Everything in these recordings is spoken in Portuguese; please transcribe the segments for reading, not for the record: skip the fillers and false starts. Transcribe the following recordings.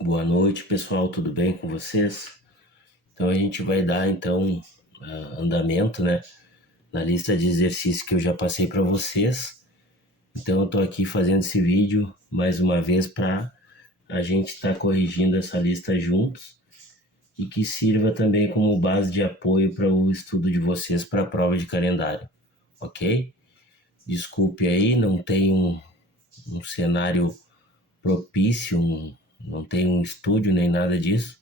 Boa noite, pessoal, tudo bem com vocês? Então a gente vai dar andamento, né, na lista de exercícios que eu já passei para vocês. Então eu tô aqui fazendo esse vídeo mais uma vez para a gente estar corrigindo essa lista juntos e que sirva também como base de apoio para o estudo de vocês para a prova de calendário, ok? Desculpe aí, não tem um cenário propício, não tem um estúdio nem nada disso.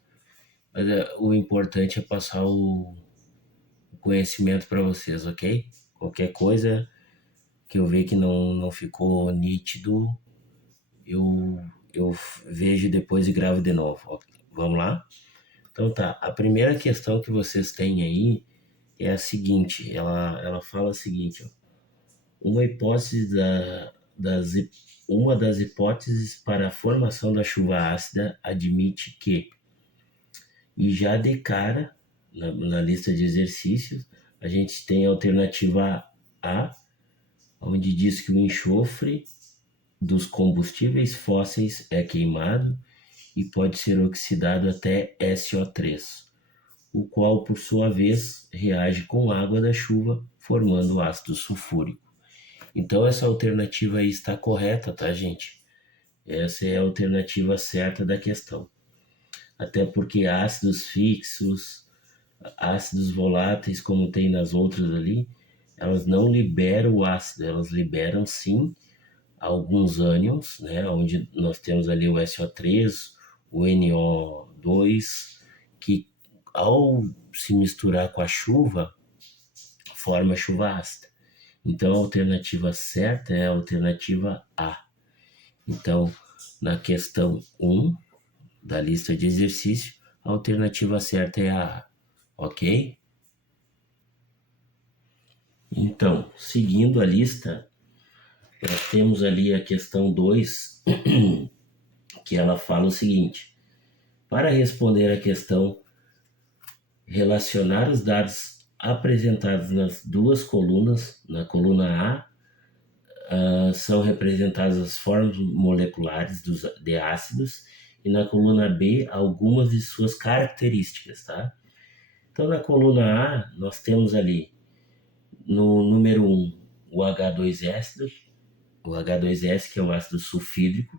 Mas o importante é passar o conhecimento para vocês, ok? Qualquer coisa que eu ver que não ficou nítido, eu, eu vejo depois e gravo de novo. Ó. Vamos lá? Então tá, a primeira questão que vocês têm aí é a seguinte, ela fala o seguinte, ó, uma hipótese uma das hipóteses para a formação da chuva ácida admite que, e já de cara, na lista de exercícios, a gente tem a alternativa A, onde diz que o enxofre dos combustíveis fósseis é queimado e pode ser oxidado até SO3, o qual, por sua vez, reage com água da chuva, formando ácido sulfúrico. Então, essa alternativa aí está correta, tá, gente? Essa é a alternativa certa da questão. Até porque ácidos fixos, ácidos voláteis, como tem nas outras ali, elas não liberam o ácido, elas liberam sim alguns ânions, né, onde nós temos ali o SO3, o NO2, que ao se misturar com a chuva, forma chuva ácida. Então a alternativa certa é a alternativa A. Então, na questão 1 da lista de exercício, a alternativa certa é a A, ok? Então, seguindo a lista, nós temos ali a questão 2, que ela fala o seguinte: para responder à questão, relacionar os dados apresentados nas duas colunas, na coluna A, são representadas as formas moleculares de ácidos e na coluna B algumas de suas características, tá? Então na coluna A nós temos ali no número 1 o H2S, que é o ácido sulfídrico.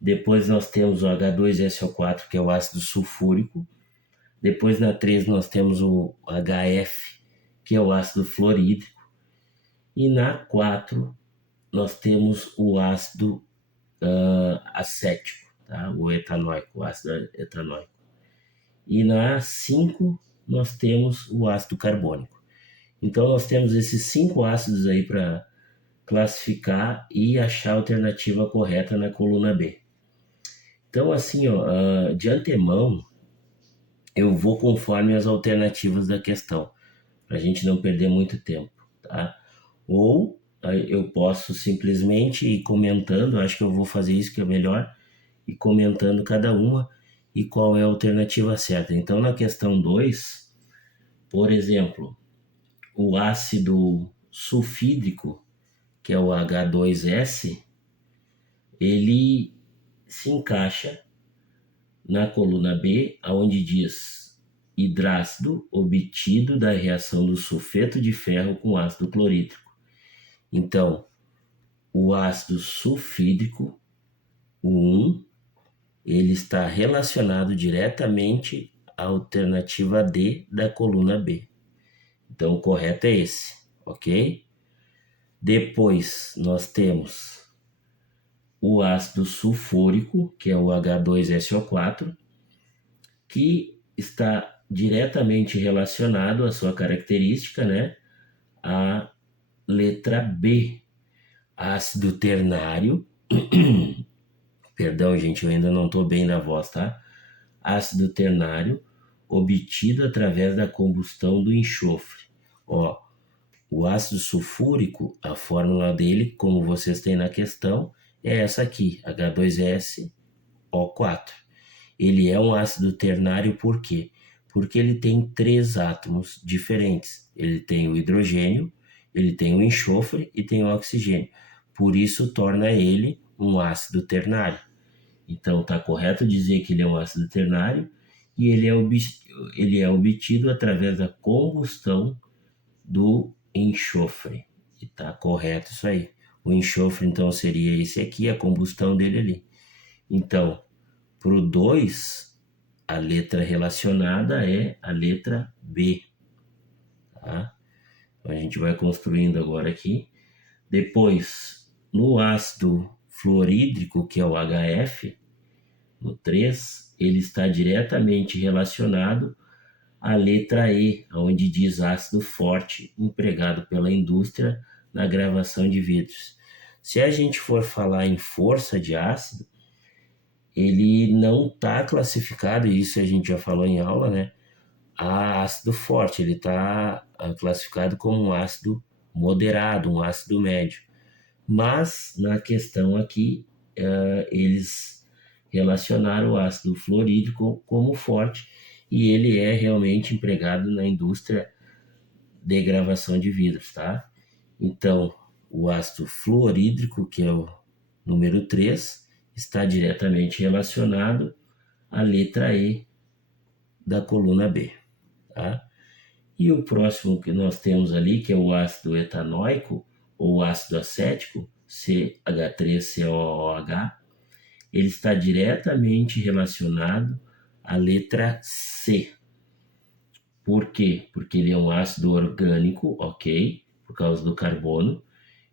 Depois nós temos o H2SO4, que é o ácido sulfúrico. Depois na 3 nós temos o HF, que é o ácido fluorídrico. E na 4 nós temos o ácido acético, tá? O etanóico, o ácido etanóico. E na 5 nós temos o ácido carbônico. Então nós temos esses 5 ácidos aí para classificar e achar a alternativa correta na coluna B. Então assim, ó, de antemão, eu vou conforme as alternativas da questão, para a gente não perder muito tempo, tá? Ou eu posso simplesmente ir comentando, acho que eu vou fazer isso que é melhor, e comentando cada uma e qual é a alternativa certa. Então, na questão 2, por exemplo, o ácido sulfídrico, que é o H2S, ele se encaixa na coluna B, onde diz hidrácido obtido da reação do sulfeto de ferro com ácido clorídrico. Então, o ácido sulfídrico, o 1, ele está relacionado diretamente à alternativa D da coluna B. Então, o correto é esse, ok? Depois, nós temos o ácido sulfúrico, que é o H2SO4, que está diretamente relacionado à sua característica, né? A letra B, ácido ternário. Perdão, gente, eu ainda não estou bem na voz, tá? Ácido ternário obtido através da combustão do enxofre. Ó, o ácido sulfúrico, a fórmula dele, como vocês têm na questão, é essa aqui, H2SO4. Ele é um ácido ternário por quê? Porque ele tem 3 átomos diferentes. Ele tem o hidrogênio, ele tem o enxofre e tem o oxigênio. Por isso torna ele um ácido ternário. Então, está correto dizer que ele é um ácido ternário e ele é obtido através da combustão do enxofre. E está correto isso aí. O enxofre, então, seria esse aqui, a combustão dele ali. Então, para o 2, a letra relacionada é a letra B. Tá? Então, a gente vai construindo agora aqui. Depois, no ácido fluorídrico, que é o HF, no 3, ele está diretamente relacionado à letra E, onde diz ácido forte, empregado pela indústria na gravação de vidros. Se a gente for falar em força de ácido, ele não está classificado, e isso a gente já falou em aula, né? A ácido forte, ele está classificado como um ácido moderado, um ácido médio. Mas na questão aqui, eles relacionaram o ácido fluorídrico como forte e ele é realmente empregado na indústria de gravação de vidros, tá? Então, o ácido fluorídrico, que é o número 3, está diretamente relacionado à letra E da coluna B, tá? E o próximo que nós temos ali, que é o ácido etanóico ou ácido acético, CH3COOH, ele está diretamente relacionado à letra C. Por quê? Porque ele é um ácido orgânico, ok, por causa do carbono,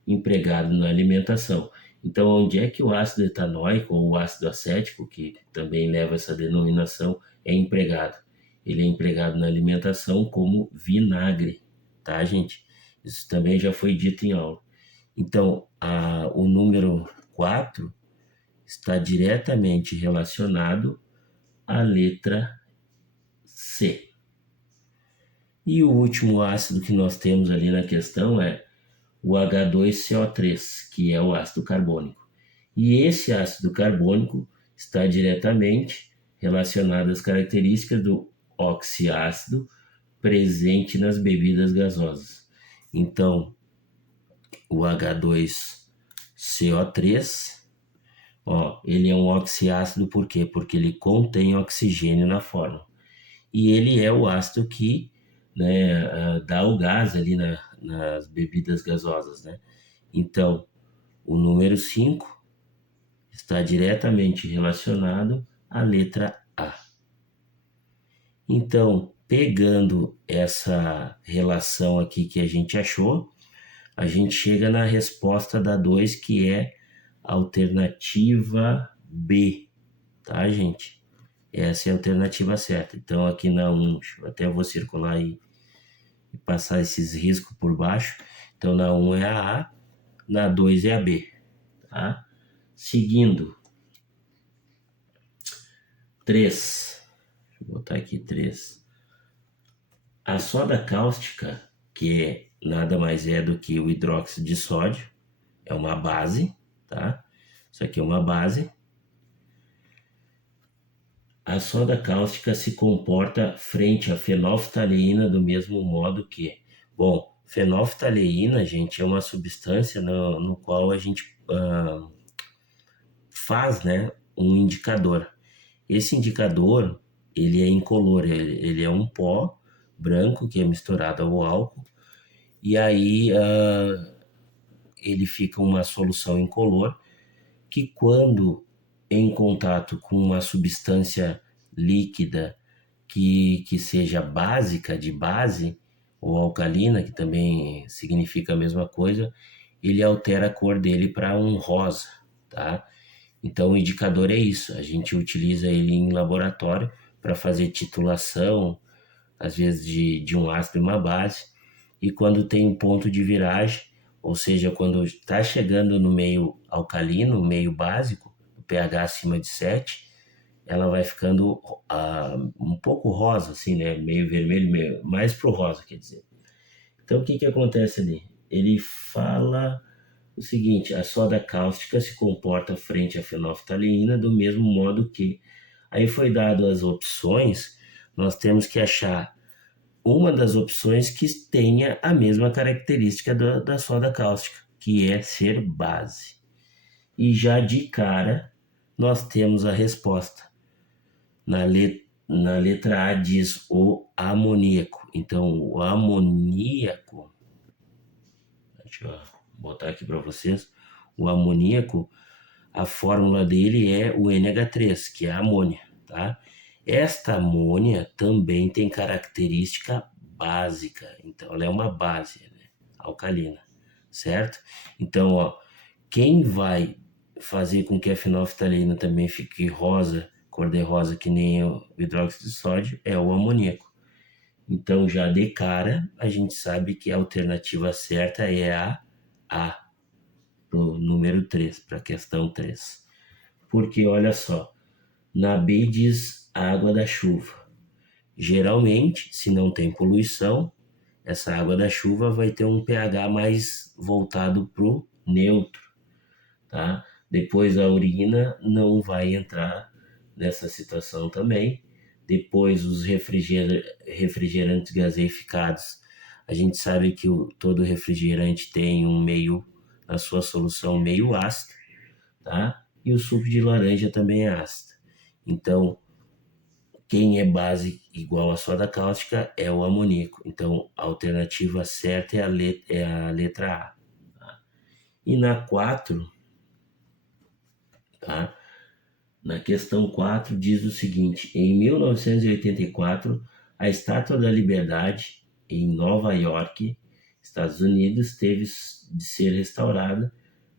empregado na alimentação. Então, onde é que o ácido etanóico ou o ácido acético, que também leva essa denominação, é empregado? Ele é empregado na alimentação como vinagre, tá, gente? Isso também já foi dito em aula. Então, o número 4 está diretamente relacionado à letra C. E o último ácido que nós temos ali na questão é o H2CO3, que é o ácido carbônico. E esse ácido carbônico está diretamente relacionado às características do oxiácido presente nas bebidas gasosas. Então, o H2CO3, ele é um oxiácido por quê? Porque ele contém oxigênio na fórmula. E ele é o ácido que, né, dá o gás ali nas bebidas gasosas, né? Então, o número 5 está diretamente relacionado à letra A. Então, pegando essa relação aqui que a gente achou, a gente chega na resposta da 2, que é a alternativa B, tá, gente? Essa é a alternativa certa. Então, aqui na 1, até vou circular e passar esses riscos por baixo. Então, na 1 é a A, na 2 é a B, tá? Seguindo, 3. Deixa eu botar aqui 3. A soda cáustica, que nada mais é do que o hidróxido de sódio, é uma base, tá? Isso aqui é uma base. A soda cáustica se comporta frente à fenolftaleína do mesmo modo que... Bom, fenolftaleína, gente, é uma substância no qual a gente faz, né, um indicador. Esse indicador, ele é incolor, ele é um pó branco que é misturado ao álcool, e aí ele fica uma solução incolor que quando em contato com uma substância líquida que seja básica, de base, ou alcalina, que também significa a mesma coisa, ele altera a cor dele para um rosa, tá? Então o indicador é isso, a gente utiliza ele em laboratório para fazer titulação, às vezes de um ácido e uma base, e quando tem um ponto de viragem, ou seja, quando está chegando no meio alcalino, meio básico, o pH acima de 7, ela vai ficando um pouco rosa, assim, né? Meio vermelho, mais pro rosa, quer dizer. Então, o que que acontece ali? Ele fala o seguinte: a soda cáustica se comporta frente à fenolftaleína do mesmo modo que... Aí foi dado as opções, nós temos que achar uma das opções que tenha a mesma característica da soda cáustica, que é ser base. E já de cara, nós temos a resposta. Na letra A diz o amoníaco. Então, o amoníaco, deixa eu botar aqui para vocês, o amoníaco, a fórmula dele é o NH3, que é a amônia, tá? Esta amônia também tem característica básica, então ela é uma base, né, alcalina, certo? Então, ó, quem vai fazer com que a fenolftalina também fique rosa, cor de rosa, que nem o hidróxido de sódio, é o amoníaco. Então, já de cara, a gente sabe que a alternativa certa é a A, pro número 3, para a questão 3. Porque, olha só, na B diz água da chuva. Geralmente, se não tem poluição, essa água da chuva vai ter um pH mais voltado para o neutro, tá? Depois a urina não vai entrar nessa situação também. Depois os refrigerantes gaseificados. A gente sabe que todo refrigerante tem um meio, na sua solução, meio ácido, tá? E o suco de laranja também é ácido. Então, quem é base igual a soda cáustica é o amoníaco. Então, a alternativa certa é a letra A. Tá? E na 4, tá? Na questão 4 diz o seguinte: em 1984, a Estátua da Liberdade, em Nova York, Estados Unidos, teve de ser restaurada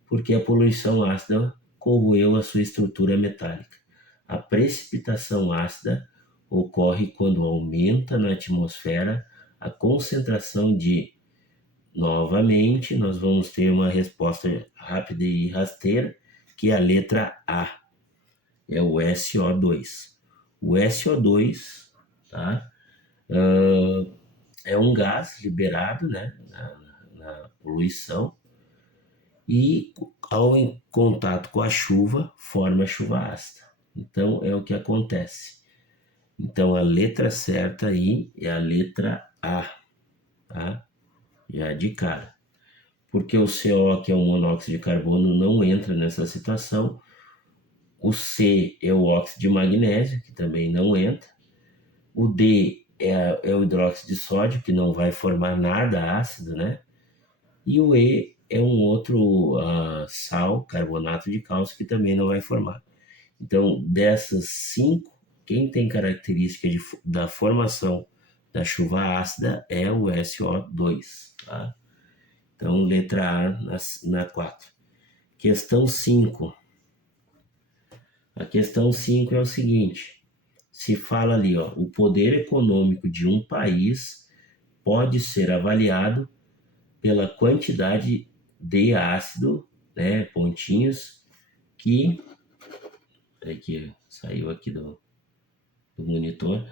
porque a poluição ácida corroeu a sua estrutura metálica. A precipitação ácida ocorre quando aumenta na atmosfera a concentração de. Novamente, nós vamos ter uma resposta rápida e rasteira, que é a letra A, é o SO2. O SO2, tá? É um gás liberado, né, na poluição, e ao em contato com a chuva, forma a chuva ácida. Então, é o que acontece. Então, a letra certa aí é a letra A, tá? Já de cara. Porque o CO, que é o monóxido de carbono, não entra nessa situação. O C é o óxido de magnésio, que também não entra. O D é o hidróxido de sódio, que não vai formar nada ácido, né? E o E é um outro sal, carbonato de cálcio, que também não vai formar. Então, dessas 5, quem tem característica da formação da chuva ácida é o SO2, tá? Então, letra A na 4. Questão 5. A questão 5 é o seguinte: se fala ali, ó, o poder econômico de um país pode ser avaliado pela quantidade de ácido, né, pontinhos, que saiu aqui do monitor,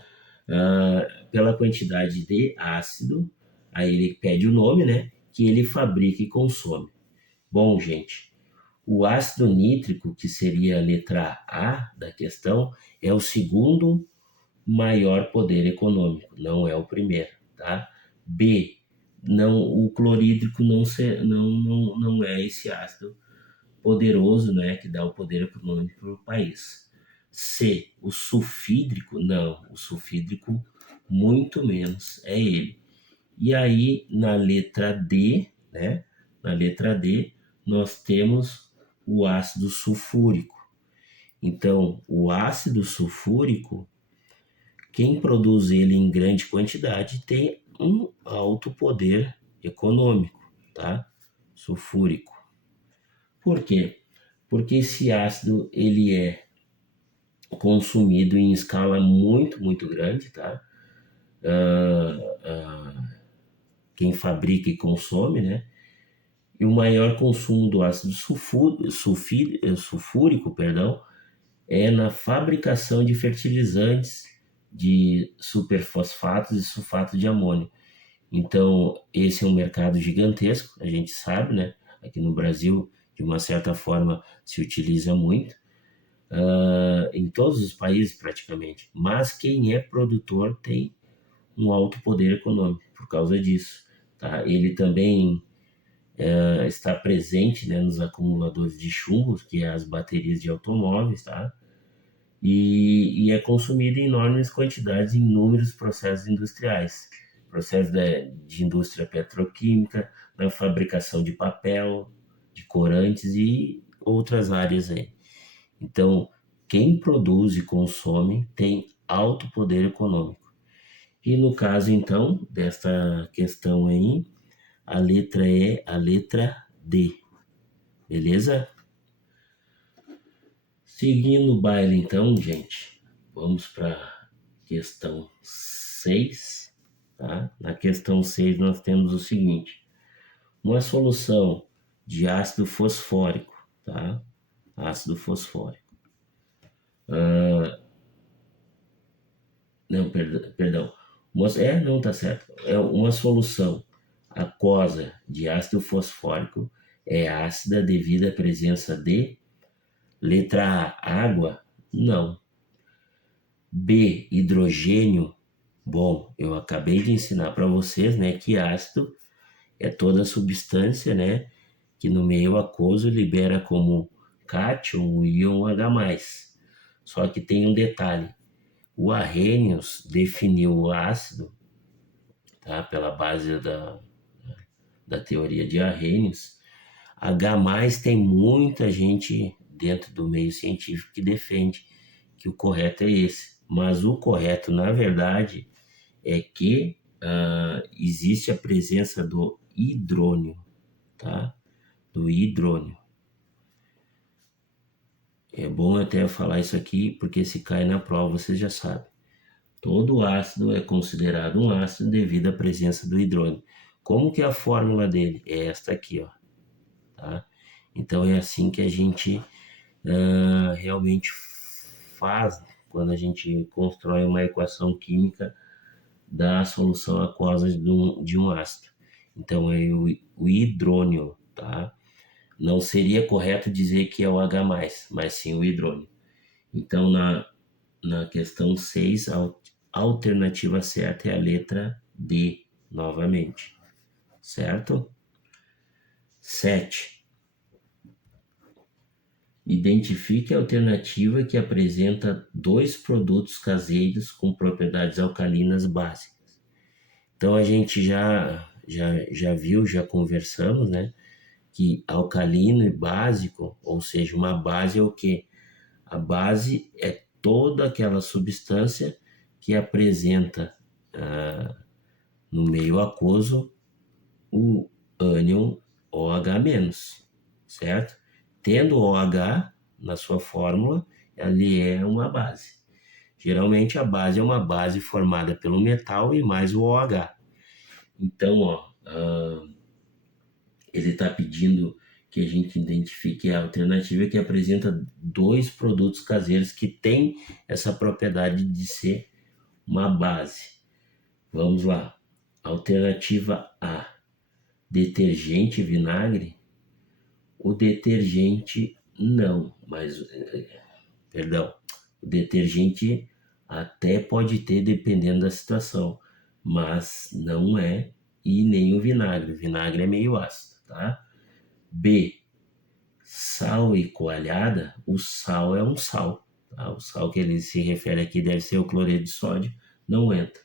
pela quantidade de ácido, aí ele pede o nome, né, que ele fabrica e consome. Bom, gente, o ácido nítrico, que seria a letra A da questão, é o segundo maior poder econômico, não é o primeiro, tá? B, não, o clorídrico não é esse ácido poderoso, né, que dá o poder econômico para o país. C, o sulfídrico, não, o sulfídrico muito menos é ele. E aí, na letra D, né, na letra D, nós temos o ácido sulfúrico. Então, o ácido sulfúrico, quem produz ele em grande quantidade tem um alto poder econômico, tá? Sulfúrico. Por quê? Porque esse ácido ele é consumido em escala muito, muito grande, tá? Quem fabrica e consome, né? E o maior consumo do ácido sulfúrico, perdão, é na fabricação de fertilizantes, de superfosfatos e sulfato de amônio. Então, esse é um mercado gigantesco, a gente sabe, né? Aqui no Brasil, de uma certa forma, se utiliza muito, em todos os países praticamente. Mas quem é produtor tem um alto poder econômico por causa disso, tá? Ele também está presente, né, nos acumuladores de chumbo, que é as baterias de automóveis, tá? E é consumido em enormes quantidades em inúmeros processos industriais. Processos de indústria petroquímica, na fabricação de papel, de corantes e outras áreas aí. Então, quem produz e consome tem alto poder econômico. E no caso, então, desta questão aí, a letra é a letra D, beleza? Seguindo o baile, então, gente, vamos para questão 6, tá? Na questão 6 nós temos o seguinte: uma solução de ácido fosfórico, tá? Ácido fosfórico. Não, perdão. Não, tá certo. É uma solução aquosa de ácido fosfórico é ácida devido à presença de letra A, água? Não. B, hidrogênio. Bom, eu acabei de ensinar para vocês, né, que ácido é toda substância, né, que no meio aquoso libera como cátion o íon H+. Só que tem um detalhe. O Arrhenius definiu o ácido, tá, pela base da teoria de Arrhenius. H+, tem muita gente dentro do meio científico que defende que o correto é esse. Mas o correto, na verdade, é que existe a presença do hidrônio, tá? Do hidrônio. É bom até falar isso aqui, porque se cai na prova, vocês já sabem. Todo ácido é considerado um ácido devido à presença do hidrônio. Como que é a fórmula dele? É esta aqui, ó, tá? Então é assim que a gente realmente faz quando a gente constrói uma equação química da solução aquosa de um ácido. Então é o hidrônio, tá? Não seria correto dizer que é o H+, mas sim o hidrônio. Então na questão 6, a alternativa certa é a letra D, novamente. Certo? 7. Identifique a alternativa que apresenta dois produtos caseiros com propriedades alcalinas básicas. Então a gente já viu, já conversamos, né? Que alcalino e básico, ou seja, uma base é o quê? A base é toda aquela substância que apresenta no meio aquoso o ânion OH-, certo? Tendo OH na sua fórmula, ali é uma base. Geralmente a base é uma base formada pelo metal e mais o OH. Então, ó, ele está pedindo que a gente identifique a alternativa que apresenta dois produtos caseiros que têm essa propriedade de ser uma base. Vamos lá. Alternativa A, detergente e vinagre. O detergente não, mas, perdão, o detergente até pode ter dependendo da situação, mas não é, e nem o vinagre. O vinagre é meio ácido, tá? B, sal e coalhada. O sal é um sal, tá? O sal que ele se refere aqui deve ser o cloreto de sódio, não entra.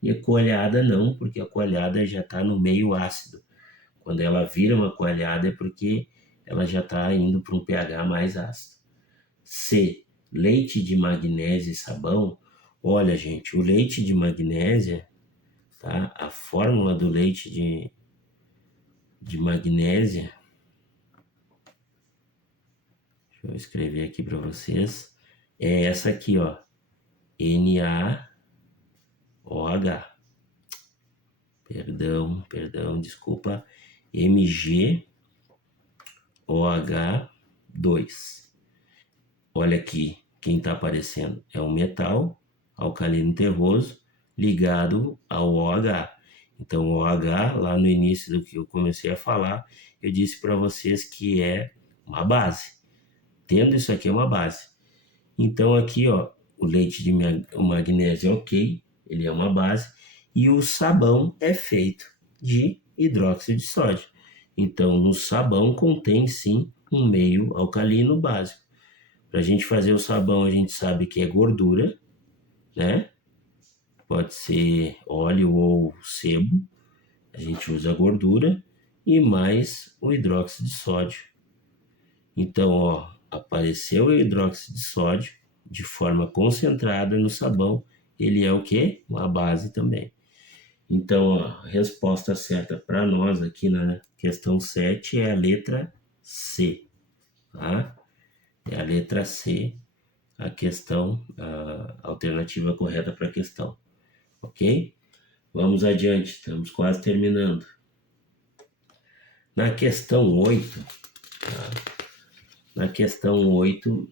E a coalhada não, porque a coalhada já está no meio ácido. Quando ela vira uma coalhada é porque ela já está indo para um pH mais ácido. C, leite de magnésia e sabão. Olha, gente, o leite de magnésia, tá? A fórmula do leite de magnésia, deixa eu escrever aqui para vocês, é essa aqui, ó, NaOH. Perdão, desculpa, MgOH2. Olha aqui, quem está aparecendo é um metal alcalino terroso ligado ao OH. Então, o OH, lá no início do que eu comecei a falar, eu disse para vocês que é uma base. Tendo isso aqui é uma base. Então, aqui, ó, o leite de magnésio é ok, ele é uma base, e o sabão é feito de hidróxido de sódio. Então, no sabão contém sim um meio alcalino básico. Para a gente fazer o sabão, a gente sabe que é gordura, né? Pode ser óleo ou sebo. A gente usa a gordura e mais o hidróxido de sódio. Então, ó, apareceu o hidróxido de sódio de forma concentrada no sabão. Ele é o quê? Uma base também. Então, ó, a resposta certa para nós aqui na questão 7 é a letra C, tá? É a letra C, a alternativa correta para a questão, ok? Vamos adiante, estamos quase terminando. Na questão 8, na questão 8,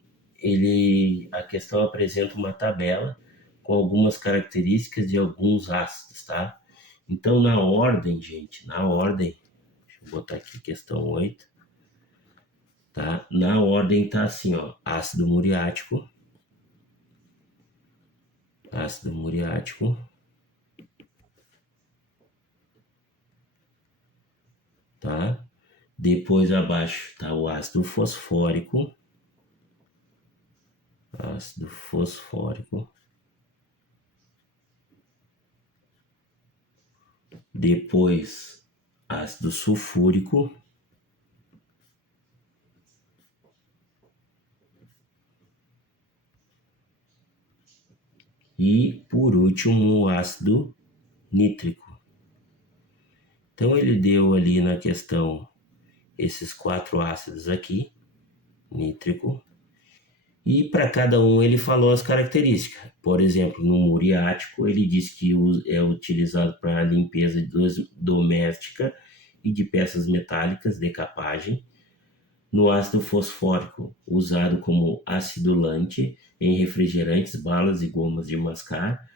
a questão apresenta uma tabela com algumas características de alguns ácidos, tá? Então, na ordem, gente, deixa eu botar aqui questão 8, tá? Na ordem tá assim, ó, ácido muriático, tá? Depois abaixo tá o ácido fosfórico, depois ácido sulfúrico, e por último o ácido nítrico. Então ele deu ali na questão esses 4 ácidos aqui, nítrico, e para cada um ele falou as características. Por exemplo, no muriático ele diz que é utilizado para limpeza doméstica e de peças metálicas, decapagem. No ácido fosfórico, usado como acidulante em refrigerantes, balas e gomas de mascar.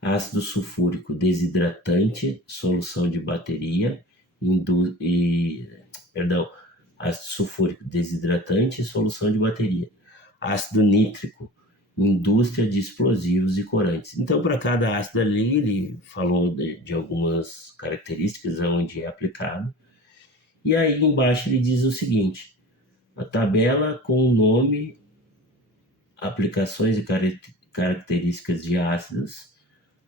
Ácido sulfúrico, desidratante, solução de bateria, ácido sulfúrico, desidratante e solução de bateria. Ácido nítrico, indústria de explosivos e corantes. Então, para cada ácido ali, ele falou de algumas características onde é aplicado. E aí embaixo ele diz o seguinte: a tabela com o nome, aplicações e características de ácidos.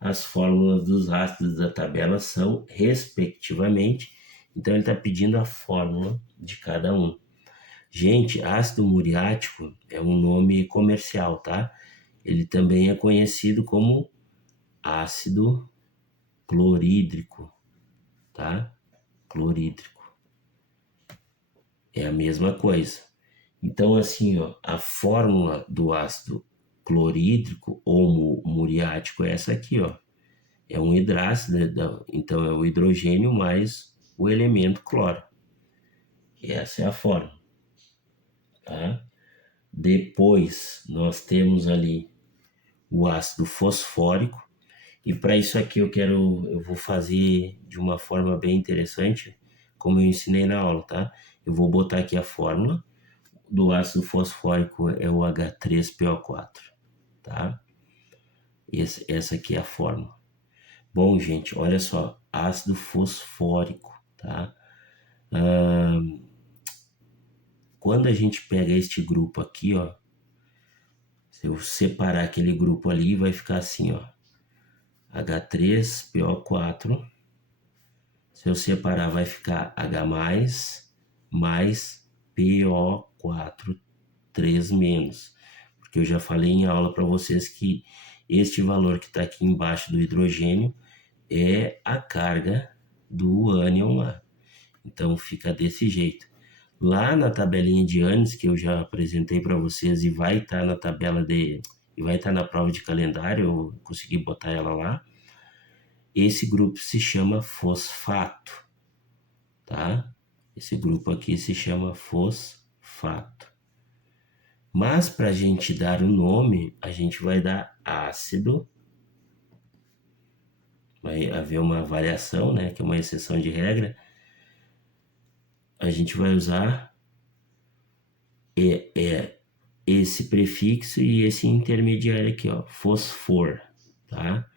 As fórmulas dos ácidos da tabela são, respectivamente. Então, ele está pedindo a fórmula de cada um. Gente, ácido muriático é um nome comercial, tá? Ele também é conhecido como ácido clorídrico, tá? Clorídrico. É a mesma coisa. Então, assim, ó, a fórmula do ácido clorídrico ou muriático é essa aqui, ó. É um hidrácido, então é o hidrogênio mais o elemento cloro. E essa é a fórmula, tá? Depois nós temos ali o ácido fosfórico. E para isso aqui eu vou fazer de uma forma bem interessante, como eu ensinei na aula, tá? Eu vou botar aqui a fórmula do ácido fosfórico, é o H3PO4, tá? Essa aqui é a fórmula. Bom, gente, olha só, ácido fosfórico, tá? Quando a gente pega este grupo aqui, ó, se eu separar aquele grupo ali, vai ficar assim, ó, H3PO4. Se eu separar, vai ficar H+, mais PO4, 3-, porque eu já falei em aula para vocês que este valor que está aqui embaixo do hidrogênio é a carga do ânion lá. Então fica desse jeito. Lá na tabelinha de ânions que eu já apresentei para vocês e vai estar na tabela e vai estar na prova de calendário, eu consegui botar ela lá. Esse grupo se chama fosfato, tá? Esse grupo aqui se chama fosfato. Mas para a gente dar o nome, a gente vai dar ácido. Vai haver uma variação, né? Que é uma exceção de regra. A gente vai usar esse prefixo e esse intermediário aqui, ó, fosfor, tá?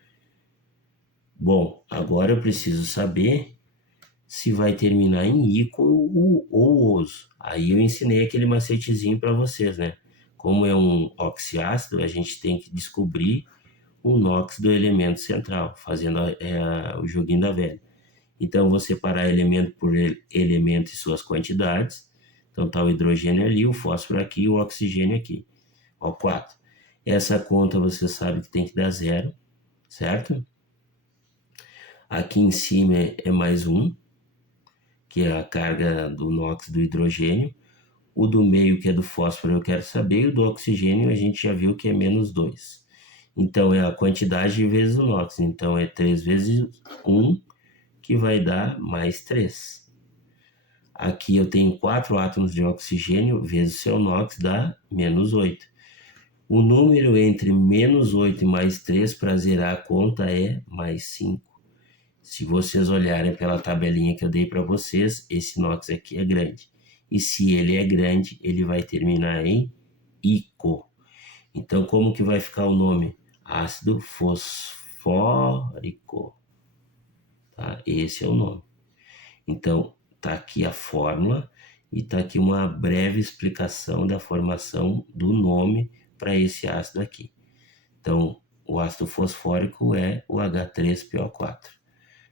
Bom, agora eu preciso saber se vai terminar em ico ou oso. Aí eu ensinei aquele macetezinho para vocês, né? Como é um oxiácido, a gente tem que descobrir o NOx do elemento central, fazendo o joguinho da velha. Então, vou separar elemento por elemento e suas quantidades. Então, tá o hidrogênio ali, o fósforo aqui e o oxigênio aqui. Ó, 4. Essa conta você sabe que tem que dar 0, certo? Aqui em cima é mais 1, que é a carga do NOx do hidrogênio. O do meio, que é do fósforo, eu quero saber. E o do oxigênio, a gente já viu que é menos 2. Então, é a quantidade vezes o NOx. Então, é 3 vezes 1, que vai dar mais 3. Aqui eu tenho 4 átomos de oxigênio vezes seu NOx dá menos 8. O número entre menos 8 e mais 3 para zerar a conta é mais 5. Se vocês olharem pela tabelinha que eu dei para vocês, esse NOx aqui é grande. E se ele é grande, ele vai terminar em ico. Então, como que vai ficar o nome? Ácido fosfórico. Tá? Esse é o nome. Então, tá aqui a fórmula e tá aqui uma breve explicação da formação do nome para esse ácido aqui. Então, o ácido fosfórico é o H3PO4.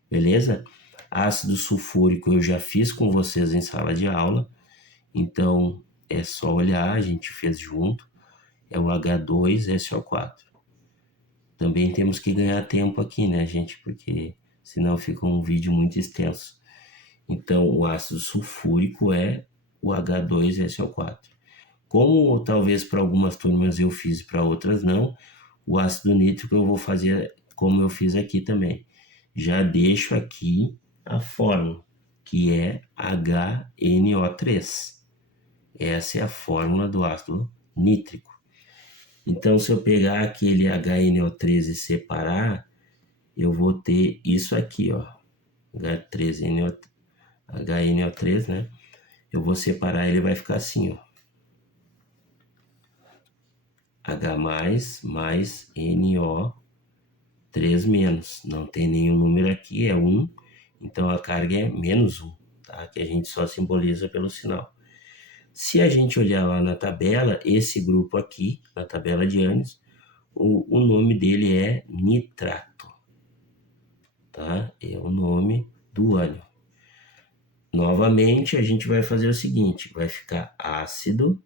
Beleza? Ácido sulfúrico eu já fiz com vocês em sala de aula. Então, é só olhar, a gente fez junto. É o H2SO4. Também temos que ganhar tempo aqui, né, gente? Porque senão fica um vídeo muito extenso. Então, o ácido sulfúrico é o H2SO4. Como talvez para algumas turmas eu fiz e para outras não, o ácido nítrico eu vou fazer como eu fiz aqui também. Já deixo aqui a fórmula, que é HNO3. Essa é a fórmula do ácido nítrico. Então, se eu pegar aquele HNO3 e separar, eu vou ter isso aqui, ó, HNO3, né? Eu vou separar, ele vai ficar assim, ó. H mais NO3 menos. Não tem nenhum número aqui, é 1. Então a carga é menos 1, tá? Que a gente só simboliza pelo sinal. Se a gente olhar lá na tabela, esse grupo aqui, na tabela de ânions, o nome dele é nitrato, tá? É o nome do ânion. Novamente, a gente vai fazer o seguinte, vai ficar ácido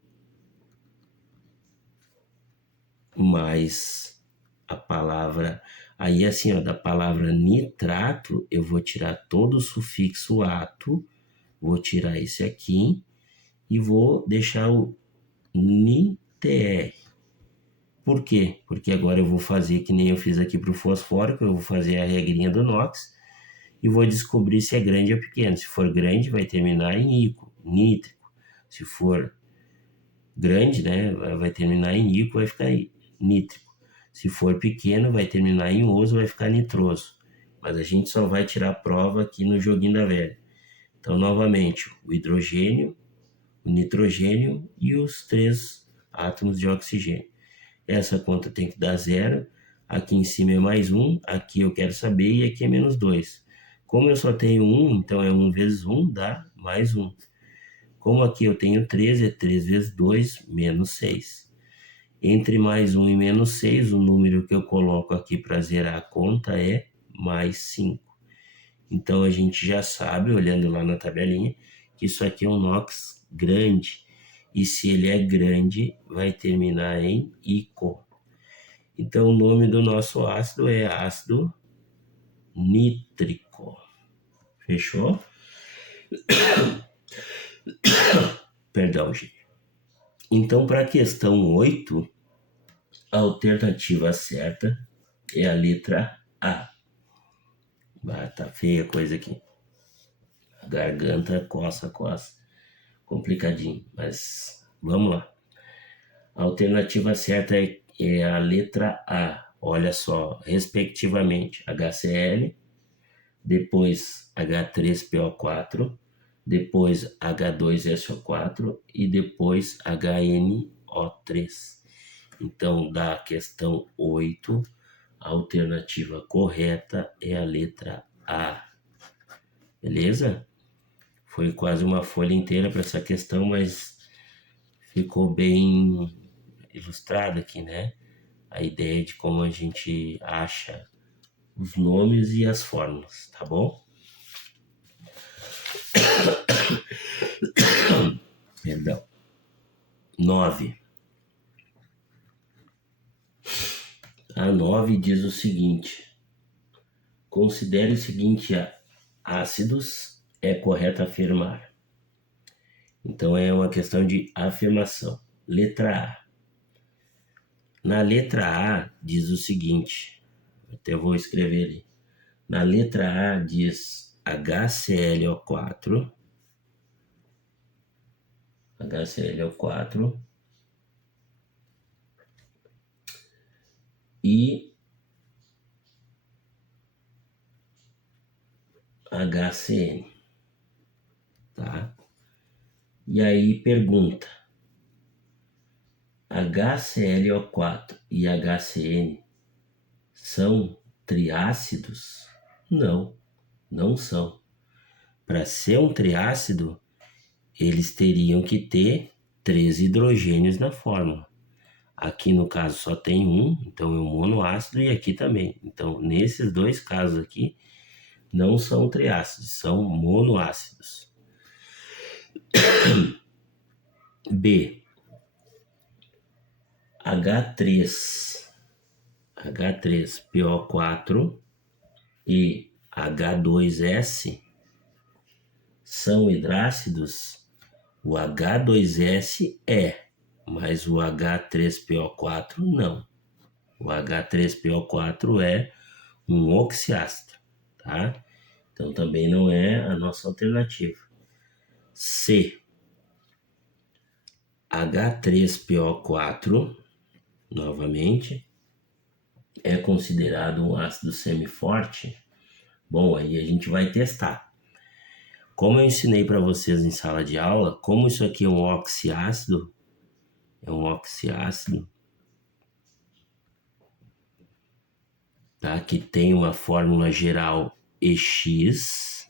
mais a palavra, aí assim, ó, da palavra nitrato, eu vou tirar todo o sufixo ato, vou tirar esse aqui e vou deixar o NiTr. Por quê? Porque agora eu vou fazer que nem eu fiz aqui para o fosfórico, eu vou fazer a regrinha do NOx e vou descobrir se é grande ou pequeno. Se for grande, vai terminar em ico, nítrico. Se for grande, né, vai terminar em ico, vai ficar nítrico. Se for pequeno, vai terminar em oso, vai ficar nitroso. Mas a gente só vai tirar a prova aqui no joguinho da velha. Então, novamente, o hidrogênio, o nitrogênio e os 3 átomos de oxigênio. Essa conta tem que dar 0. Aqui em cima é mais 1, aqui eu quero saber e aqui é menos 2. Como eu só tenho 1, então é 1 vezes 1 dá mais 1. Como aqui eu tenho 3, é 3 vezes 2, menos 6. Entre mais 1 e menos 6, o número que eu coloco aqui para zerar a conta é mais 5. Então, a gente já sabe, olhando lá na tabelinha, que isso aqui é um NOx grande. E se ele é grande, vai terminar em ico. Então, o nome do nosso ácido é ácido nítrico. Fechou? Perdão, gente. Então, para a questão 8, a alternativa certa é a letra A. Ah, tá feia a coisa aqui. A garganta coça. Complicadinho, mas vamos lá. A alternativa certa é a letra A. Olha só, respectivamente, HCl, depois H3PO4, depois H2SO4 e depois HNO3. Então, da questão 8, a alternativa correta é a letra A. Beleza? Foi quase uma folha inteira para essa questão, mas ficou bem ilustrado aqui, né? A ideia de como a gente acha os nomes e as fórmulas, tá bom? Perdão. 9. A 9 diz o seguinte: considere o seguinte ácidos, é correto afirmar. Então é uma questão de afirmação. Letra A. Na letra A diz o seguinte, até vou escrever ali. Na letra A diz HClO4, HClO4 e HCN, tá? E aí pergunta, HClO4 e HCN são triácidos? Não, não são. Para ser um triácido, eles teriam que ter 3 hidrogênios na fórmula. Aqui no caso só tem um, então é um monoácido, e aqui também. Então, nesses dois casos aqui, não são triácidos, são monoácidos. B. H3PO4 e H2S são hidrácidos? O H2S é, mas o H3PO4 não. O H3PO4 é um oxiácido, tá? Então também não é a nossa alternativa. C. H3PO4, novamente, é considerado um ácido semiforte? Bom, aí a gente vai testar. Como eu ensinei para vocês em sala de aula, como isso aqui é um oxiácido, tá? Que tem uma fórmula geral EX,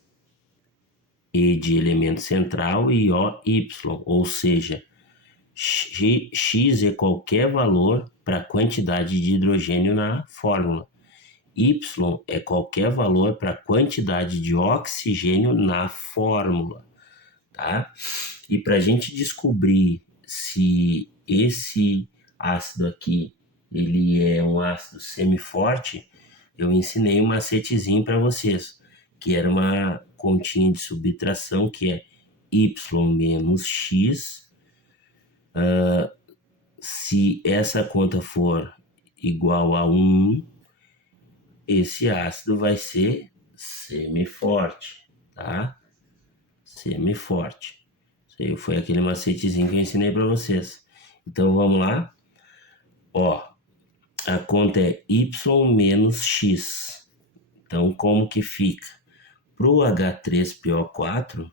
E de elemento central e OY, ou seja, X é qualquer valor para a quantidade de hidrogênio na fórmula. Y é qualquer valor para a quantidade de oxigênio na fórmula, tá? E para a gente descobrir se esse ácido aqui ele é um ácido semiforte, eu ensinei um macetezinho para vocês, que era uma continha de subtração que é Y menos X. Se essa conta for igual a 1, esse ácido vai ser semiforte, tá? Semiforte. Isso aí foi aquele macetezinho que eu ensinei para vocês. Então vamos lá. Ó, a conta é Y menos X. Então como que fica? Para o H3PO4,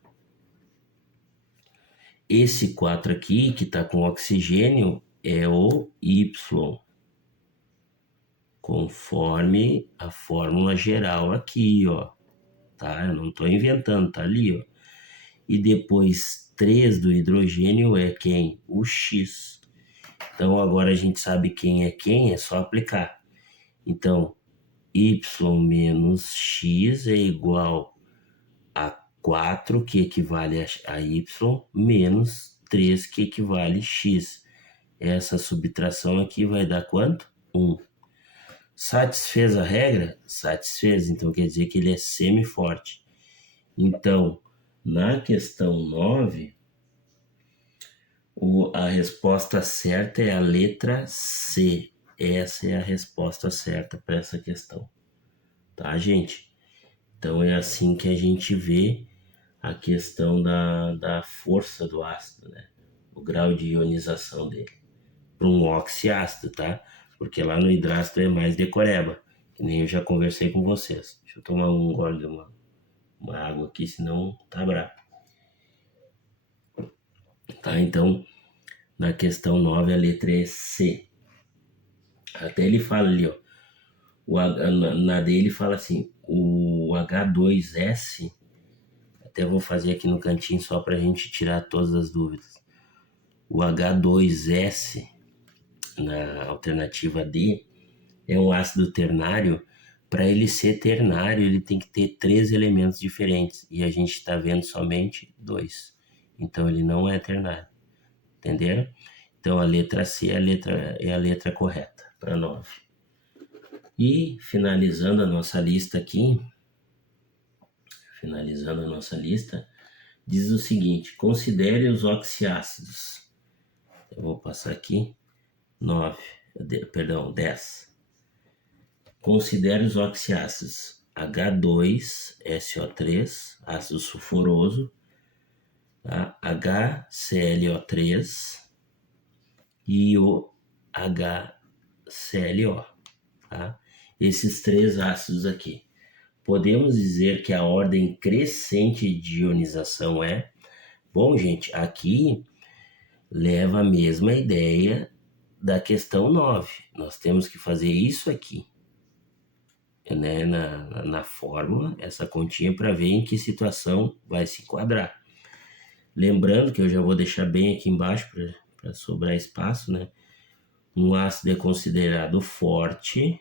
esse 4 aqui que está com oxigênio é o Y, conforme a fórmula geral aqui, ó, tá? Eu não estou inventando, tá ali, ó. E depois 3 do hidrogênio é quem? O X. Então agora a gente sabe quem, é só aplicar. Então, Y menos X é igual a 4, que equivale a Y, menos 3, que equivale a X. Essa subtração aqui vai dar quanto? 1. Satisfez a regra? Satisfez, então quer dizer que ele é semiforte. Então, na questão 9, a resposta certa é a letra C. Essa é a resposta certa para essa questão. Tá, gente? Então é assim que a gente vê a questão da força do ácido, né? O grau de ionização dele. Para um oxiácido, tá? Porque lá no hidrácido é mais decoreba, que nem eu já conversei com vocês. Deixa eu tomar um gole de uma água aqui, senão tá bravo. Tá, então, na questão 9, a letra é C. Até ele fala ali, ó. Na dele fala assim, o H2S até vou fazer aqui no cantinho só para a gente tirar todas as dúvidas. O H2S, na alternativa D, é um ácido ternário. Para ele ser ternário, ele tem que ter 3 elementos diferentes, e a gente está vendo somente 2. Então ele não é ternário. Entenderam? Então a letra C é a letra correta para 9. E finalizando a nossa lista aqui, diz o seguinte: considere os oxiácidos. Eu vou passar aqui 10. Considere os oxiácidos H2SO3, ácido sulfuroso, tá? HClO3 e o HClO, tá? Esses 3 ácidos aqui. Podemos dizer que a ordem crescente de ionização é... Bom, gente, aqui leva a mesma ideia da questão 9. Nós temos que fazer isso aqui, né, na fórmula, essa continha, para ver em que situação vai se enquadrar. Lembrando que eu já vou deixar bem aqui embaixo para sobrar espaço, né? Um ácido é considerado forte,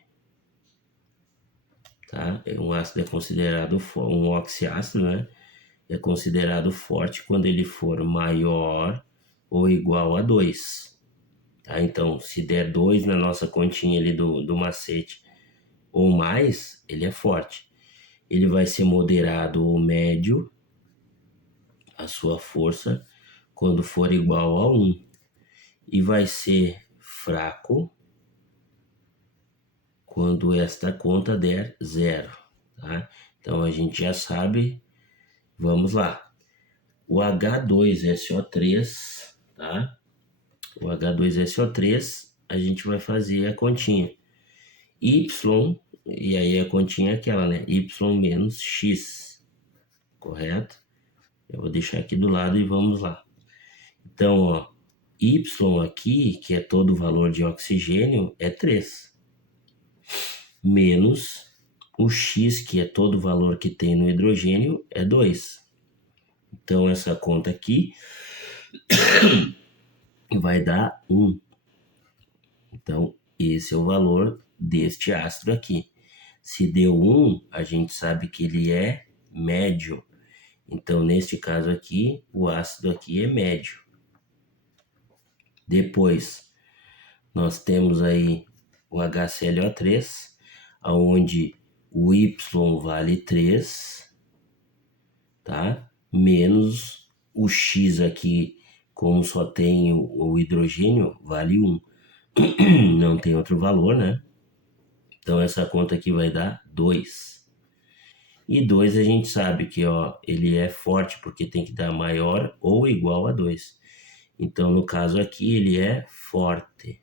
tá? Um ácido é considerado um oxiácido, né? É considerado forte quando ele for maior ou igual a 2. Tá? Então, se der 2 na nossa continha ali do macete ou mais, ele é forte. Ele vai ser moderado ou médio, a sua força, quando for igual a 1. E vai ser fraco quando esta conta der 0. Tá? Então, a gente já sabe. Vamos lá. O H2SO3, tá? O H2SO3, a gente vai fazer a continha. Y, e aí a continha é aquela, né? Y menos X, correto? Eu vou deixar aqui do lado e vamos lá. Então, ó, Y aqui, que é todo o valor de oxigênio, é 3. Menos o X, que é todo o valor que tem no hidrogênio, é 2. Então, essa conta aqui vai dar 1. Então, esse é o valor deste ácido aqui. Se deu 1, a gente sabe que ele é médio. Então, neste caso aqui, o ácido aqui é médio. Depois, nós temos aí o HClO3, onde o Y vale 3, tá? Menos o X aqui, como só tem o hidrogênio, vale 1. Não tem outro valor, né? Então, essa conta aqui vai dar 2. E 2 a gente sabe que, ó, ele é forte porque tem que dar maior ou igual a 2. Então, no caso aqui, ele é forte.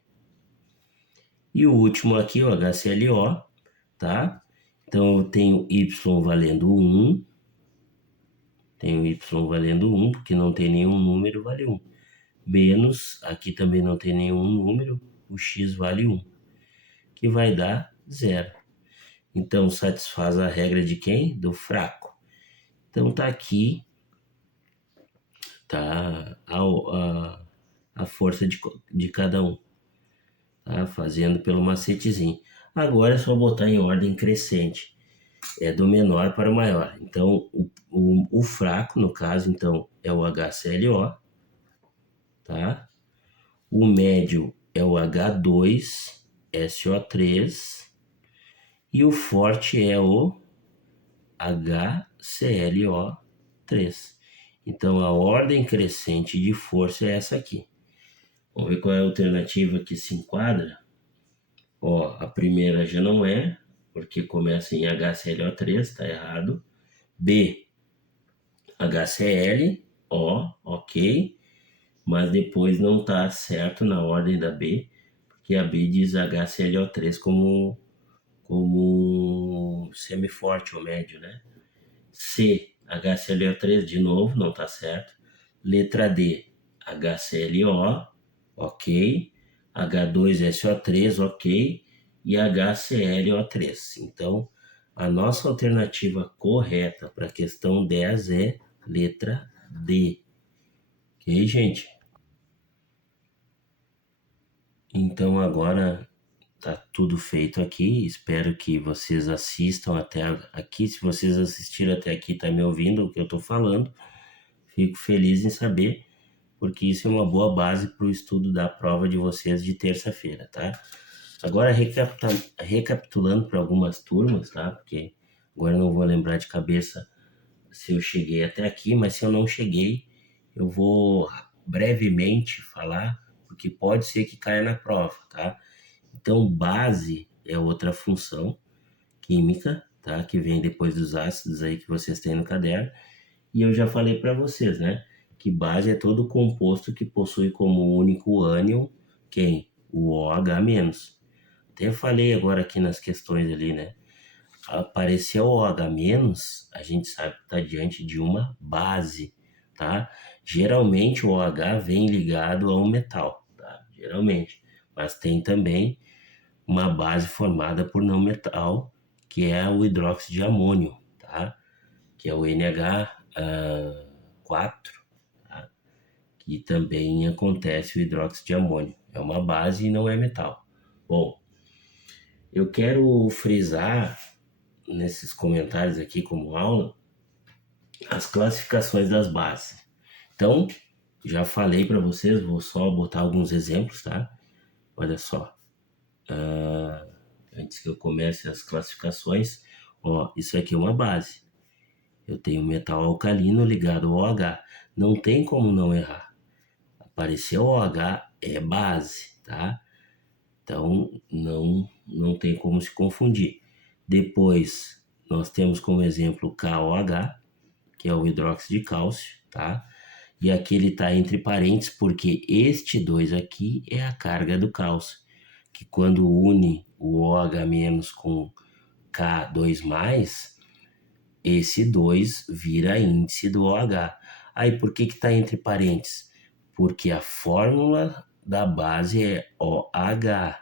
E o último aqui, o HClO, tá? Então, eu tenho Y valendo 1. Tenho Y valendo 1, porque não tem nenhum número, vale 1. Menos, aqui também não tem nenhum número, o X vale 1, que vai dar 0. Então, satisfaz a regra de quem? Do fraco. Então, tá aqui, tá a força de cada um, tá? Fazendo pelo macetezinho. Agora é só botar em ordem crescente, é do menor para o maior. Então, o fraco, no caso, então, é o HClO, tá? O médio é o H2SO3 e o forte é o HClO3. Então, a ordem crescente de força é essa aqui. Vamos ver qual é a alternativa que se enquadra. Ó, a primeira já não é, porque começa em HClO3, está errado. B, HCl, ó, ok. Mas depois não está certo na ordem da B, porque a B diz HClO3 como semiforte ou médio, né? C, HClO3 de novo, não está certo. Letra D, HClO, ok. H2SO3, ok. E HClO3. Então, a nossa alternativa correta para a questão 10 é letra D. Ok, gente? Então agora tá tudo feito aqui. Espero que vocês assistam até aqui. Se vocês assistiram até aqui, tá me ouvindo o que eu tô falando. Fico feliz em saber, porque isso é uma boa base para o estudo da prova de vocês de terça-feira, tá? Agora recapitulando para algumas turmas, tá? Porque agora eu não vou lembrar de cabeça se eu cheguei até aqui, mas se eu não cheguei, eu vou brevemente falar, porque pode ser que caia na prova, tá? Então, base é outra função química, tá? Que vem depois dos ácidos aí que vocês têm no caderno. E eu já falei para vocês, né? Que base é todo composto que possui como único ânion quem? O OH-. Até falei agora aqui nas questões ali, né? Apareceu o OH-, a gente sabe que está diante de uma base, tá? Geralmente o OH vem ligado a um metal, tá? Geralmente. Mas tem também uma base formada por não metal, que é o hidróxido de amônio, tá? Que é o NH4, tá? Que também acontece o hidróxido de amônio. É uma base e não é metal. Bom, eu quero frisar nesses comentários aqui como aula as classificações das bases. Então, já falei para vocês, vou só botar alguns exemplos, tá? Olha só. Antes que eu comece as classificações, ó, isso aqui é uma base. Eu tenho metal alcalino ligado ao OH. Não tem como não errar. Apareceu OH é base, tá? Então não tem como se confundir. Depois nós temos como exemplo KOH, que é o hidróxido de cálcio, tá? E aqui ele está entre parênteses porque este 2 aqui é a carga do cálcio, que quando une o OH- com K2+, esse 2 vira índice do OH. Aí por que está entre parênteses? Porque a fórmula da base é OH.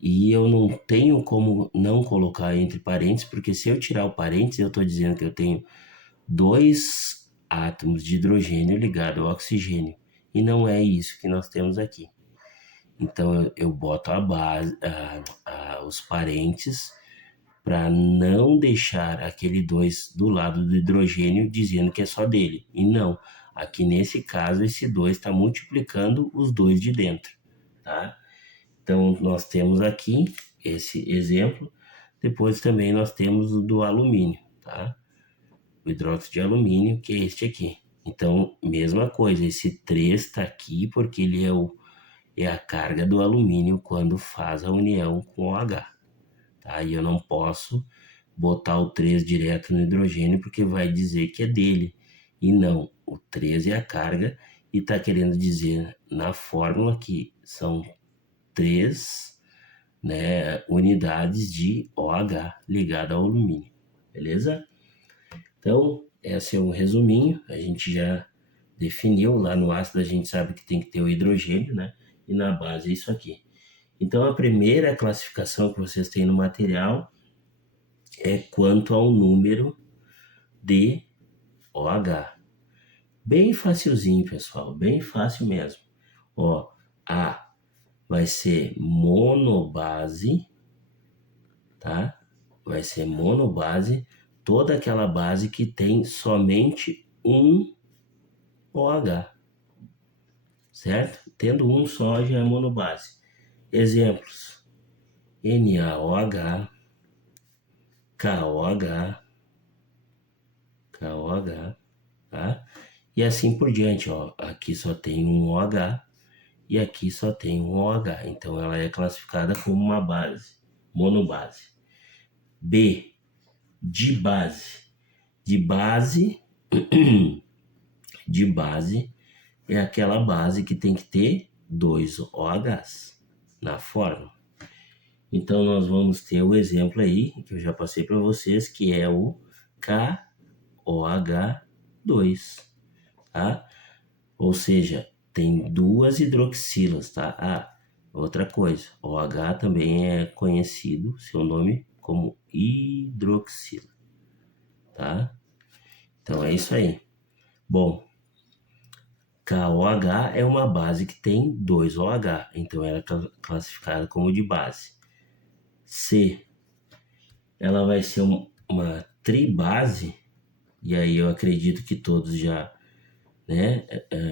E eu não tenho como não colocar entre parênteses, porque se eu tirar o parênteses, eu estou dizendo que eu tenho 2 átomos de hidrogênio ligados ao oxigênio. E não é isso que nós temos aqui. Então eu boto a base, os parênteses para não deixar aquele 2 do lado do hidrogênio dizendo que é só dele. E não, aqui nesse caso esse 2 está multiplicando os dois de dentro, tá? Então nós temos aqui esse exemplo, depois também nós temos o do alumínio, tá? O hidróxido de alumínio, que é este aqui. Então, mesma coisa, esse 3 está aqui porque ele é a carga do alumínio quando faz a união com o H. Tá? E eu não posso botar o 3 direto no hidrogênio porque vai dizer que é dele. E não, o 3 é a carga e está querendo dizer na fórmula que são 3, né, unidades de OH ligado ao alumínio. Beleza? Então, esse é um resuminho. A gente já definiu. Lá no ácido a gente sabe que tem que ter o hidrogênio, né? E na base é isso aqui. Então, a primeira classificação que vocês têm no material é quanto ao número de OH. Bem facilzinho, pessoal, bem fácil mesmo. Ó, A vai ser monobase, tá? Vai ser monobase, toda aquela base que tem somente um OH, certo? Tendo um só já é monobase. Exemplos: NaOH, KOH, KOH, tá? E assim por diante, ó. Aqui só tem um OH e aqui só tem um OH. Então ela é classificada como uma base, monobase. B, dibase. Dibase, dibase é aquela base que tem que ter 2 OHs na fórmula. Então nós vamos ter o exemplo aí, que eu já passei para vocês, que é o KOH2, tá? Ou seja, tem 2 hidroxilas, tá? Outra coisa, OH também é conhecido, seu nome, como hidroxila, tá? Então é isso aí. Bom, KOH é uma base que tem 2 OH, então ela é classificada como de base. C, ela vai ser uma tribase, e aí eu acredito que todos já, né,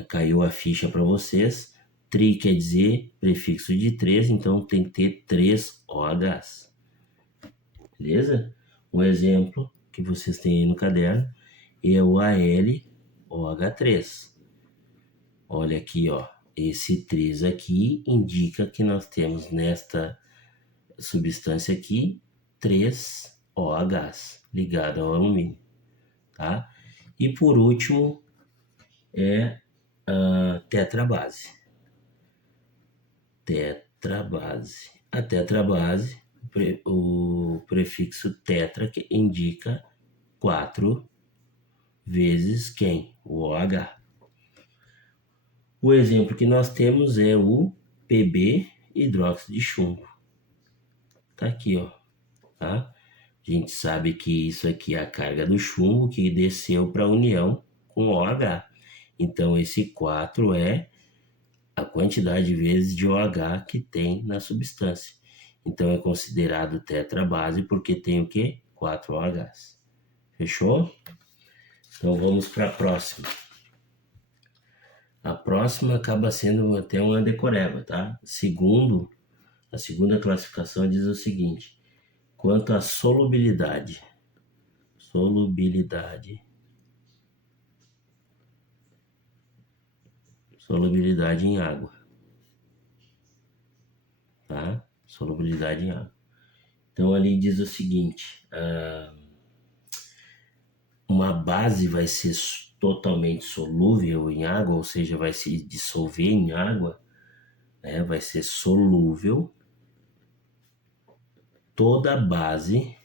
caiu a ficha para vocês. Tri quer dizer prefixo de 3, então tem que ter 3 OHs. Beleza? Um exemplo que vocês têm aí no caderno é o AlOH3. Olha aqui, ó. Esse 3 aqui indica que nós temos nesta substância aqui 3 OHs ligado ao alumínio, tá? E por último é a tetrabase. Tetrabase. A tetrabase, o prefixo tetra que indica 4 vezes quem? O OH. O exemplo que nós temos é o Pb hidróxido de chumbo. Tá aqui, ó, tá? A gente sabe que isso aqui é a carga do chumbo que desceu para a união com OH. Então, esse 4 é a quantidade de vezes de OH que tem na substância. Então, é considerado tetrabase porque tem o quê? 4 OHs. Fechou? Então, vamos para a próxima. A próxima acaba sendo até uma decoreba, tá? A segunda classificação diz o seguinte: quanto à solubilidade em água, tá? Solubilidade em água. Então ali diz o seguinte: uma base vai ser totalmente solúvel em água, ou seja, vai se dissolver em água, né? Vai ser solúvel. Toda base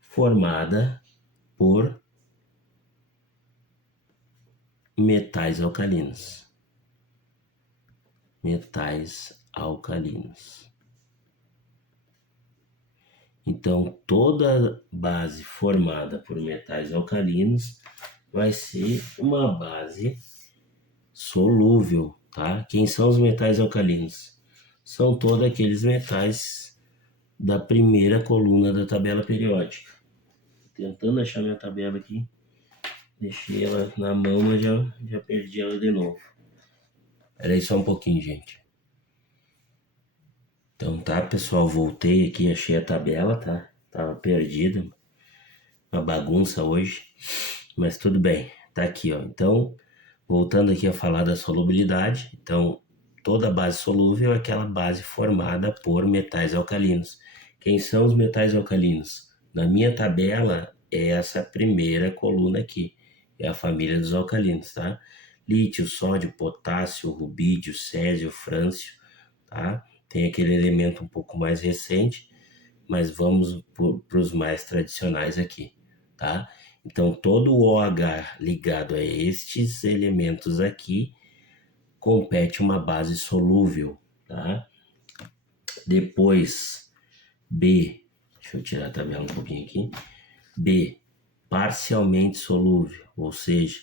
formada por metais alcalinos. Então, toda base formada por metais alcalinos vai ser uma base solúvel, tá? Quem são os metais alcalinos? São todos aqueles metais da primeira coluna da tabela periódica. Tentando achar minha tabela aqui. Deixei ela na mão, mas já perdi ela de novo. Espera aí só um pouquinho, gente. Então tá, pessoal, voltei aqui, achei a tabela, tá? Tava perdida, uma bagunça hoje, mas tudo bem, tá aqui, ó. Então, voltando aqui a falar da solubilidade, então, toda base solúvel é aquela base formada por metais alcalinos. Quem são os metais alcalinos? Na minha tabela, é essa primeira coluna aqui, é a família dos alcalinos, tá? Lítio, sódio, potássio, rubídio, césio, frâncio, tá? Tem aquele elemento um pouco mais recente, mas vamos para os mais tradicionais aqui, tá? Então, todo o OH ligado a estes elementos aqui compete uma base solúvel, tá? Depois, B, deixa eu tirar a tabela um pouquinho aqui. B, parcialmente solúvel, ou seja,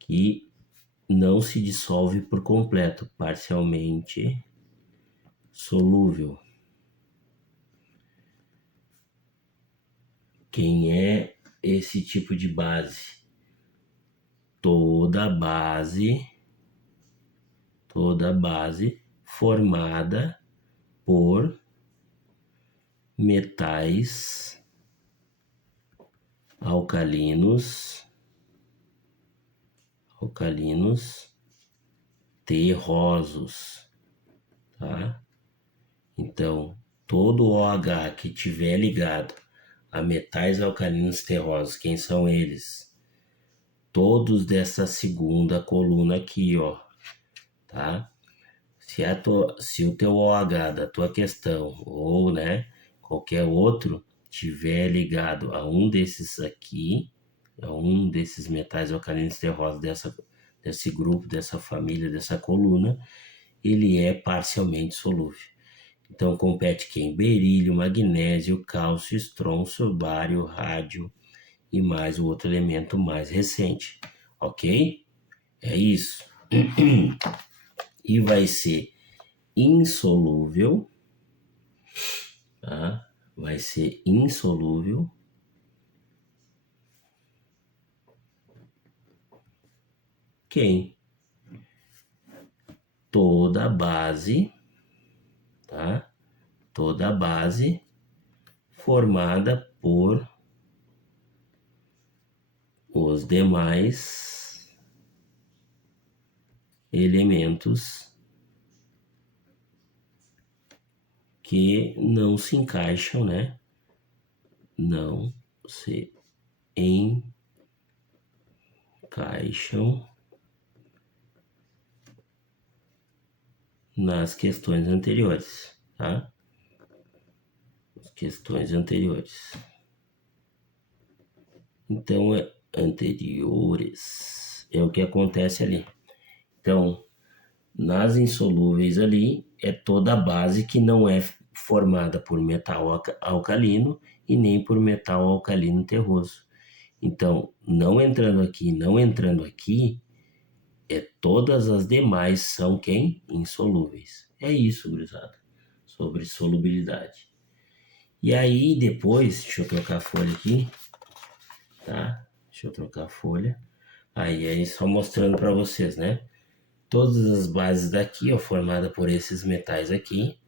que não se dissolve por completo, parcialmente solúvel. Quem é esse tipo de base? Toda base formada por metais alcalinos terrosos, tá? Então, todo OH que tiver ligado a metais alcalinos terrosos, quem são eles? Todos dessa segunda coluna aqui, ó, tá? Se o teu OH da tua questão, ou, né, qualquer outro, tiver ligado a um desses aqui, a um desses metais alcalinos terrosos desse grupo, dessa família, dessa coluna, ele é parcialmente solúvel. Então, compete quem? Berílio, magnésio, cálcio, estrôncio, bário, rádio e mais o outro elemento mais recente, ok? É isso. E vai ser insolúvel, tá? Vai ser insolúvel quem? Toda base, tá? Toda base formada por os demais elementos que não se encaixam, né? Não se encaixam nas questões anteriores, tá? As questões anteriores. Então, anteriores é o que acontece ali. Então, nas insolúveis ali, é toda a base que não é formada por metal alcalino e nem por metal alcalino terroso. Então, não entrando aqui, todas as demais são quem? Insolúveis. É isso, gurizada, sobre solubilidade. E aí, depois, deixa eu trocar a folha aqui, tá? Deixa eu trocar a folha. Aí só mostrando para vocês, né? Todas as bases daqui, ó, formada por esses metais aqui,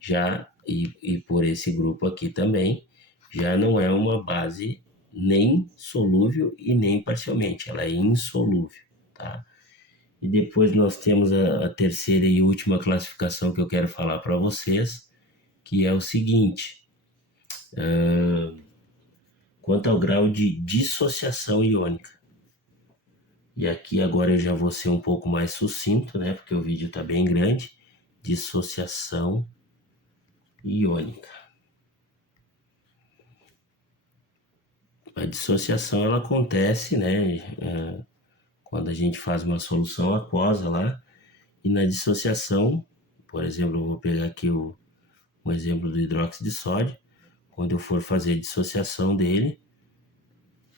já e por esse grupo aqui também, já não é uma base nem solúvel e nem parcialmente, ela é insolúvel, tá? E depois nós temos a terceira e última classificação que eu quero falar para vocês, que é o seguinte, quanto ao grau de dissociação iônica. E aqui agora eu já vou ser um pouco mais sucinto, né? Porque o vídeo está bem grande. Dissociação iônica. A dissociação ela acontece, né? Quando a gente faz uma solução aquosa lá. E na dissociação, por exemplo, eu vou pegar aqui um exemplo do hidróxido de sódio. Quando eu for fazer a dissociação dele,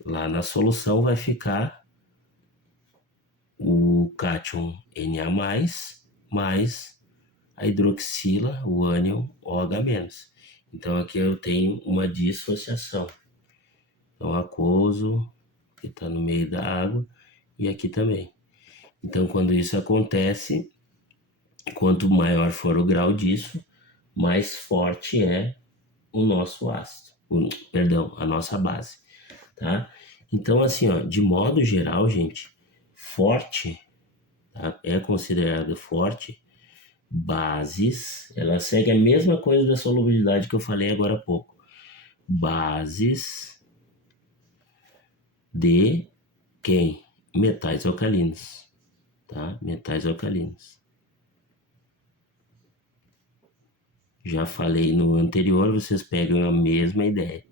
lá na solução vai ficar o cátion Na+, mais a hidroxila, o ânion OH-. Então aqui eu tenho uma dissociação. Então aquoso, que está no meio da água, e aqui também. Então quando isso acontece, quanto maior for o grau disso, mais forte é o nosso ácido, a nossa base, tá? Então assim, ó, de modo geral, gente, forte, tá? É considerado forte bases, ela segue a mesma coisa da solubilidade que eu falei agora há pouco. Bases de quem? Metais alcalinos, tá? Metais alcalinos. Já falei no anterior, vocês pegam a mesma ideia.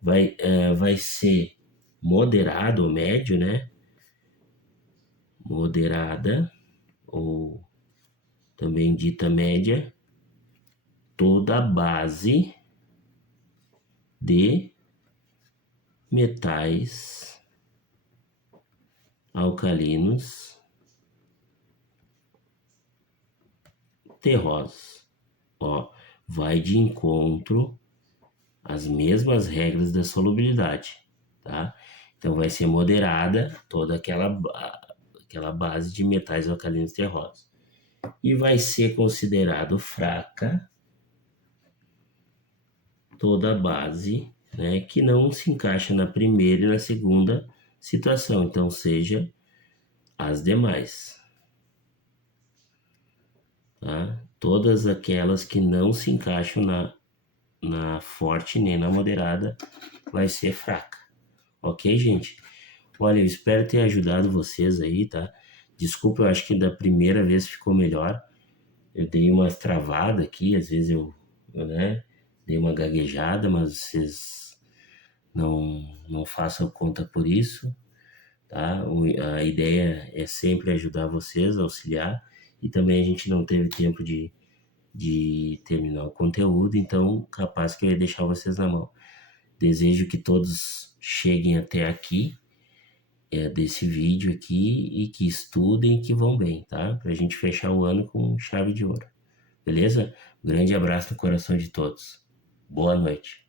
Vai ser moderado ou médio, né? Moderada, ou também dita média, toda a base de metais alcalinos terrosos. Ó, vai de encontro às mesmas regras da solubilidade, tá? Então vai ser moderada toda aquela base de metais alcalinos terrosos. E vai ser considerado fraca toda a base, né, que não se encaixa na primeira e na segunda situação, então seja as demais, tá? Todas aquelas que não se encaixam na forte nem na moderada vai ser fraca, ok, gente? Olha, eu espero ter ajudado vocês aí, tá? Desculpa, eu acho que da primeira vez ficou melhor. Eu dei umas travadas aqui, às vezes né, dei uma gaguejada, mas vocês não façam conta por isso, tá? A ideia é sempre ajudar vocês, auxiliar, e também a gente não teve tempo de terminar o conteúdo, então capaz que eu ia deixar vocês na mão. Desejo que todos cheguem até aqui, desse vídeo aqui, e que estudem e que vão bem, tá? Pra gente fechar o ano com chave de ouro. Beleza? Grande abraço no coração de todos. Boa noite.